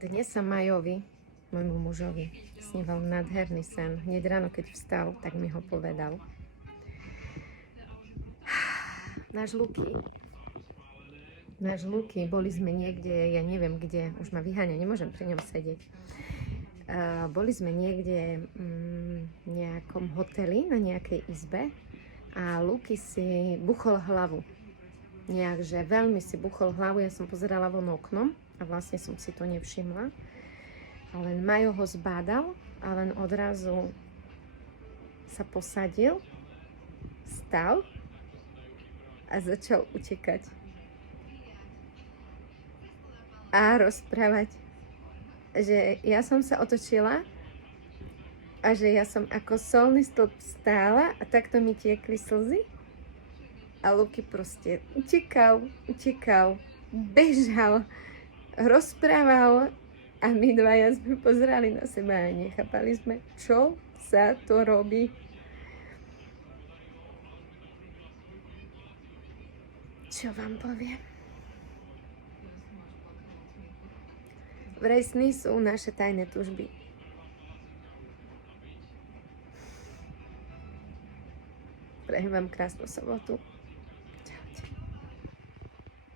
Dnes sa Majovi, môjmu mužovi, sníval nádherný sen. Hneď ráno, keď vstal, tak mi ho povedal. Náš Luky, boli sme niekde, ja neviem kde, už ma vyháňa, nemôžem pri ňom sedieť. Boli sme niekde v nejakom hoteli, na nejakej izbe a Luky si buchol hlavu. Nejakže veľmi si buchol hlavu, ja som pozerala von oknom a vlastne som si to nevšimla. A len Majo ho zbádal a len odrazu sa posadil, stal a začal utekať. A rozprávať, že ja som sa otočila a že ja som ako solný stĺp stála a takto mi tiekli slzy. A Luky proste utekal, bežal, rozprával a my dvaja sme pozerali na seba a nechápali sme, čo sa to robí. Čo vám poviem? Vraj sny sú naše tajné túžby. Prajem vám krásnu sobotu.